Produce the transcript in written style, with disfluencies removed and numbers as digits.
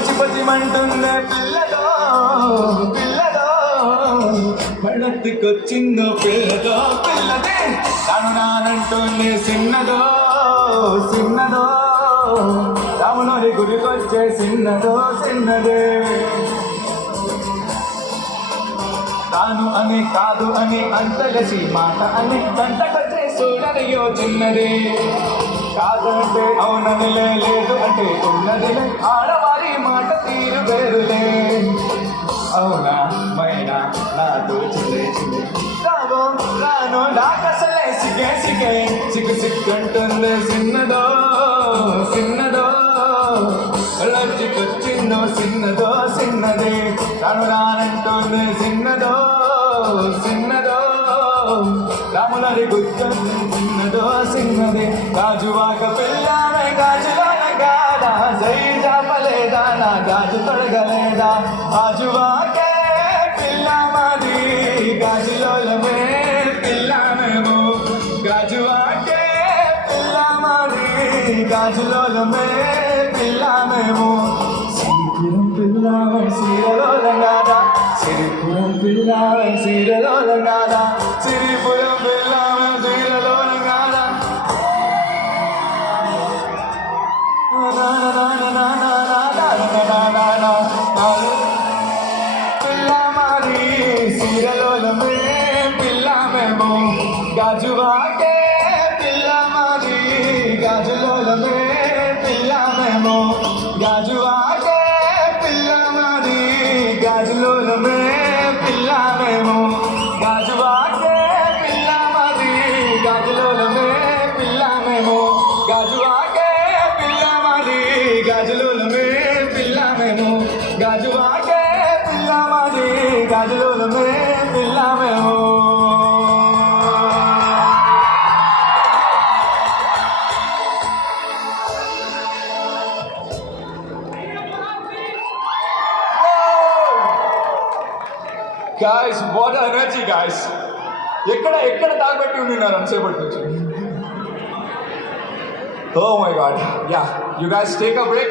పచిపచిమంటుందే పిల్లదో పిల్లదో మళ్ళొత్తుకొచ్చిందో పిల్లదో పిల్లదే తాను నానంటుంది చిన్నదో చిన్నదో రామునోరి గురికొచ్చే చిన్నదో చిన్నదే తాను అని కాదు అని అంతగసి మాట అని కంటకొచ్చే చూడనియో చిన్నదే కాదంటే అవుననిలే లేదు అంటే ఉన్నదిలే ఆడవారి మాట తీరు వేరులే అవునా మైనా నాతో చిల్లే చిల్లే రావో రాను నాకసలే సిగే సిగే సిగ్గు సిగ్గంటుంది చిన్నదో చిన్నదో లజ్జికొచ్చిందో చిన్నదో చిన్నదే తను రానంటుంది చిన్నదో చిన్నదో రాములరి గుర్తుంది చిన్నదో చిన్నదే గాజువాక పిల్లామే గాజులోన గాదా జై జాపలేదా నా గాజు తొడగలేదా గాజువాకే పిల్లమాది గాజులోలమే పిల్లమేమో గాజువాకే పిల్లమాది గాజులోలమే పిల్లమేమో Siripuram పిల్లమే సీరలోలంగాదా Siripuram పిల్లమే సీరలోలంగాదా Siripuram పిల్లమే సీరలోలంగాదా పిల్లమాది సీరలోలమే పిల్లమేమో గాజువాకే పిల్లమాది గాజులోలమే పిల్లమేమో గాజువాకే పిల్లమాది గాజులోలమే పిల్లమేమో గాజువాకే పిల్లమాది గాజులోలమే పిల్లమేమో గాజువాకే పిల్లమాది గాజులోలమే పిల్లమేమో గాజువాకే పిల్లమాది గాజులోలమే పిల్లమేమో Guys, what energy, guys! ఎక్కడ తాగబెట్టి ఉన్నారు అంతసేపటి నుంచి. Oh my God! Yeah, you guys take a break.